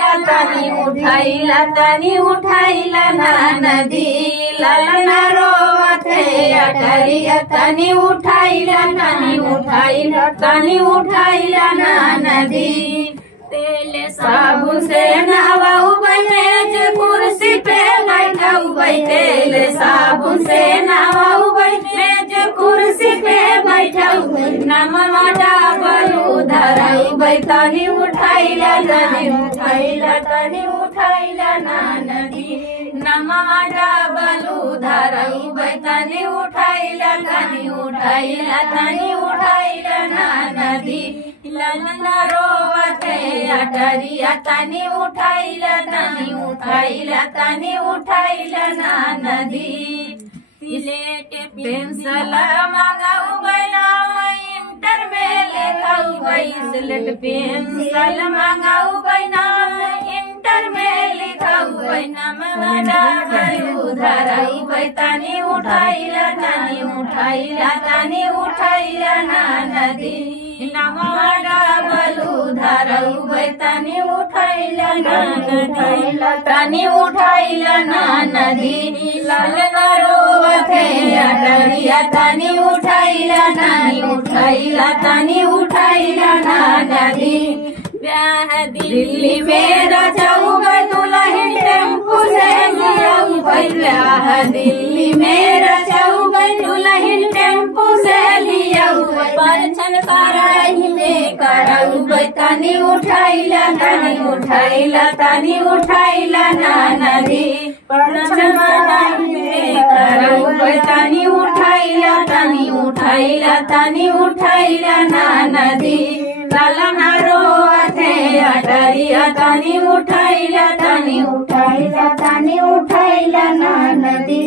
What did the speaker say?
तनी उठाइला ना नदी ललना रोवथे अटरिया तनी उठाइला ना नदी तेल साबुन से नहाऊ मेज कुर्सी पे बैठाऊ तेल साबुन से नहाऊ मेज कुर्सी पे बैठाऊ नमवा डाबलू धराऊ तनी उठाइला ना नदी नमवा डाबलू धराऊ तनी उठाइला ना नदी ललना रोवथे अटरिया तनी उठाइला ना नदी लेके पेंसिल मंगाऊ बैना इंटर में लेखाऊ सिलेट पेंसिल मंगाऊ बैना इंटर में लिखाऊ बैना मगड़ा गलू धराऊ तनी उठाइला ना नदी नमड़ा बलू धराऊ तनी उठाइला ना नदी ललना रोवथे अटरिया तनी उठाइला ना नदी ब्याह दिल्ली में रचाऊ दुल्हन टेम्पू से लियाऊ ब्याह दिल्ली में रचाऊ दुल्हन टेम्पू से लियाऊ परछन कराई में कराऊ तनी उठाइला ना नदी परछन कराई में कराऊ तनी उठाइला ना नदी ललना रोवथे अटरिया तनी उठाइला ना नदी।